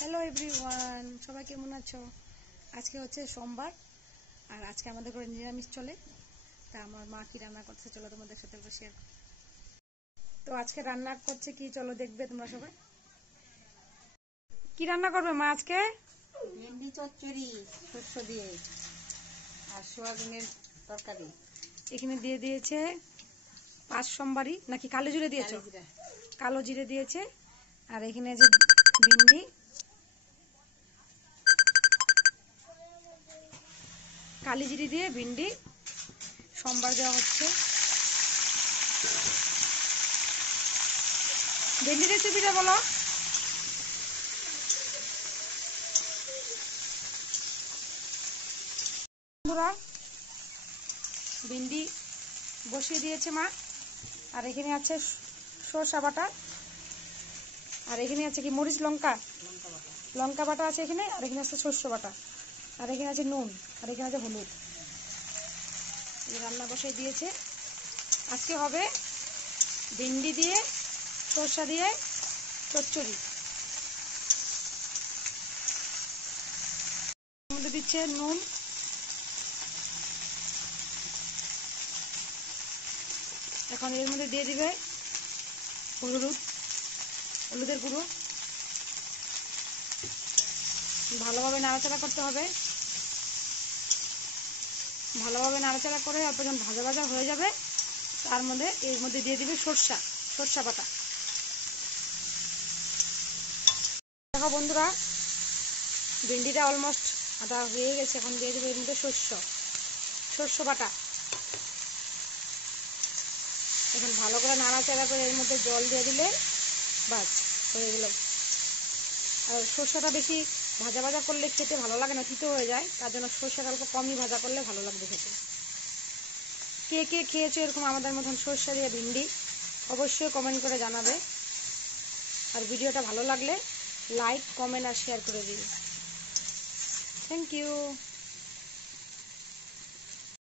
Hello everyone, সবাই কেমন আছো? আজকে হচ্ছে সোমবার আর আজকে আমাদের ঘরে নিরামিষ চলে। তা আমার মা কি রান্না করছে চলো তোমাদের সাথে শেয়ার করি। তো আজকে রান্না করছে কি চলো দেখবে তোমরা সবাই। কি রান্না করবে মা আজকে? ভেন্ডি চচ্চড়ি শস্য দিয়ে আর সোয়াবিনের তরকারি। এখানে দিয়ে দিয়েছে 5 সোমবারি নাকি কালো জিরে দিয়েছো? কালো জিরে দিয়েছে। আর এখানে যে ভিন্ডি, কালি জিরে দিয়ে ভিন্ডি সোমবার দেওয়া হচ্ছে। ভেন্ডি রেসিপিটা বলো। বন্ধুরা ভিন্ডি বসিয়ে দিয়েছে মা। আর এখানে আছে সরষা বাটা, আর এখানে আছে কি মরিচ লঙ্কা বাটা আছে এখানে। আর এখানে আছে সরষে বাটা, আর এখানে আছে নুন, আর এখানে আছে হলুদ। রান্না বসিয়ে দিয়েছে। আজকে হবে ভিন্ডি দিয়ে সরষা দিয়ে চচ্চড়ি। মধ্যে দিচ্ছে নুন, এখন এর মধ্যে দিয়ে দিবে হলুদের গুঁড়ো। ভালোভাবে নাড়াচাড়া করতে হবে। ভালোভাবে নাড়াচাড়া করে অল্প যখন ভাজা ভাজা হয়ে যাবে তার মধ্যে এর মধ্যে দিয়ে দিবে সরষা বাটা। দেখো বন্ধুরা ভেন্ডিটা অলমোস্ট আদা হয়ে গেছে। এখন দিয়ে দেবে এর মধ্যে সরষে বাটা। এখন ভালো করে নাড়াচাড়া করে এর মধ্যে জল দিয়ে দিলে বাস হয়ে গেল। আর সরষেটা বেশি ভাজা ভাজা করলে খেতে ভালো লাগে না, তিতো হয়ে যায়। তার জন্য সরষেটা অল্প কমই ভাজা করলে ভালো লাগবে খেতে। কে কে খেয়েছো এরকম আমাদের মতন সরষে দিয়ে ভিন্ডি অবশ্যই কমেন্ট করে জানাবে। আর ভিডিওটা ভালো লাগলে লাইক, কমেন্ট আর শেয়ার করে দিবে। Thank you.